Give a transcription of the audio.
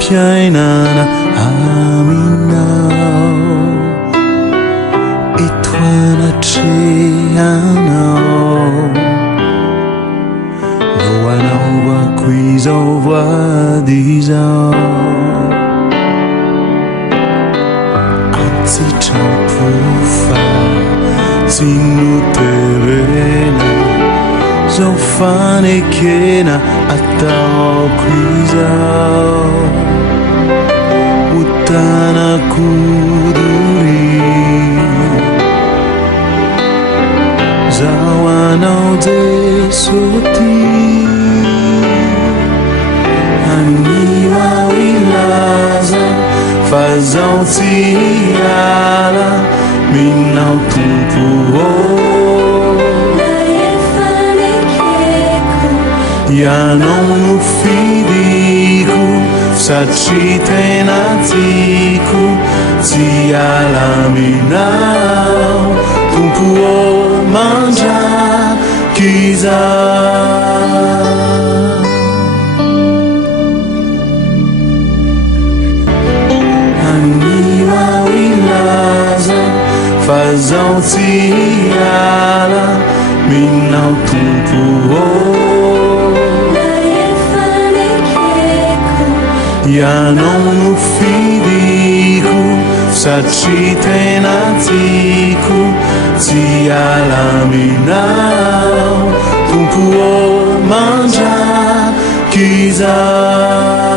piainana aminao etoanatrehanao no anaovako izao voady izao antsitrapofa tsy noterena zao fanekena ataoko izao ho tanako dory zao anao Jesosy ty aniao ilaza fa zao tsy hiala minao tompo ianao no fidiko satria tena tiako tsy hiala aminao tompo mandraky izaho aniao ilaza fa zao tsy hiala minao tompo ianao no fidiko satria tena tiako tsy hiala aminao tompo mandraky izaho